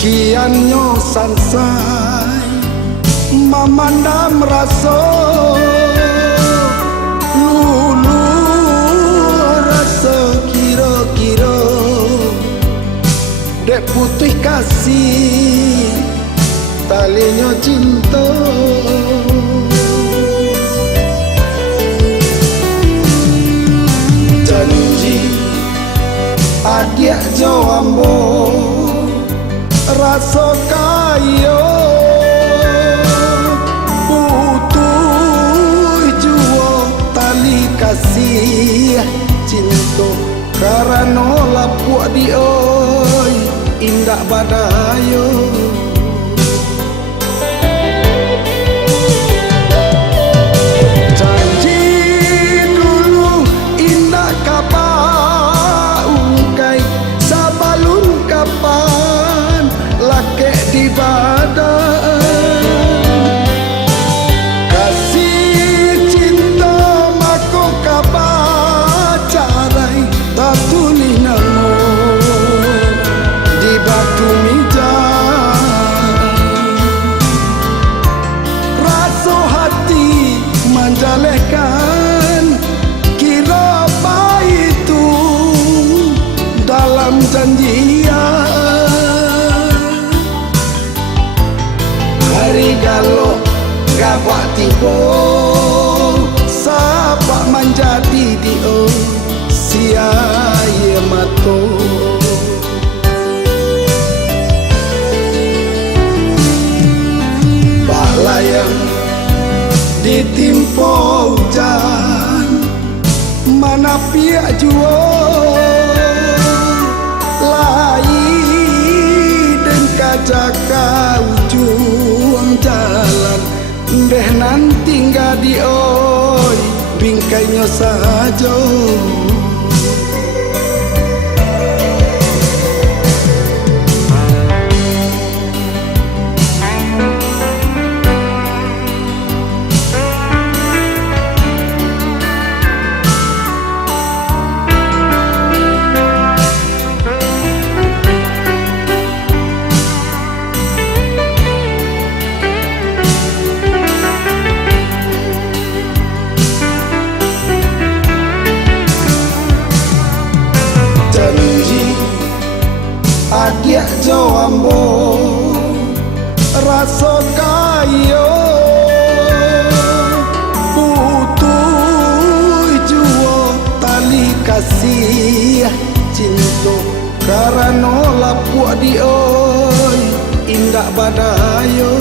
Kiannya sansai memandam rasa lulu rasa kira-kira dek putih kasih talinya cinta. Janji adik jawambo rasa kaya butuh jua tali kasih cinta karena lapuk di oi indah badayo. Janji dulu indah kapal ungkai sabalun kapan lake di badan kasih cinta mako kapacarai tak tulis namo di batu meja rasa hati menjalehkan kira baik itu dalam janjian hari galo gabak tiba sapak menjadi dio siaya mato balayang ditimpa hujan mana piak jua lain kajaka ujung jalan deh nanti nggak dioi bingkainya saja. Adik jawambo rasa kaya butuh jua tali kasih cinta karena lapuk di oi indah badayo.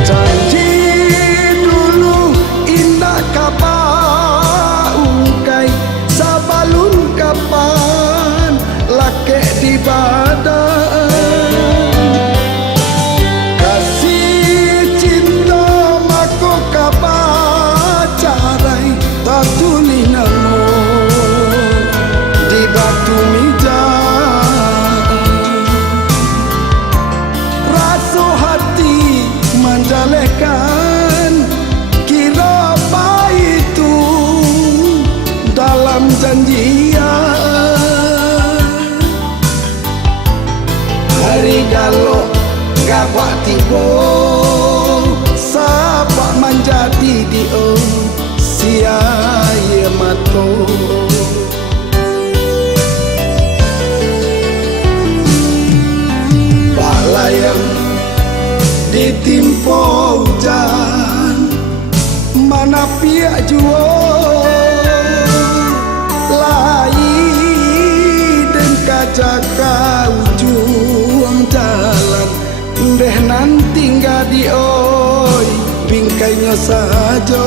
Janji dulu indah kapan sabalun kapan lake di badan kasih cinta mako kapacarai tak tulis namo di batu meja rasa hati menjalehkan kira baik itu dalam janjian hari galo gabak tiba sapak menjadi dio siaya mato balayang ditimpa hujan mana piak jua kajaka ujung jalan deh nanti nggak dioi bingkainya saja.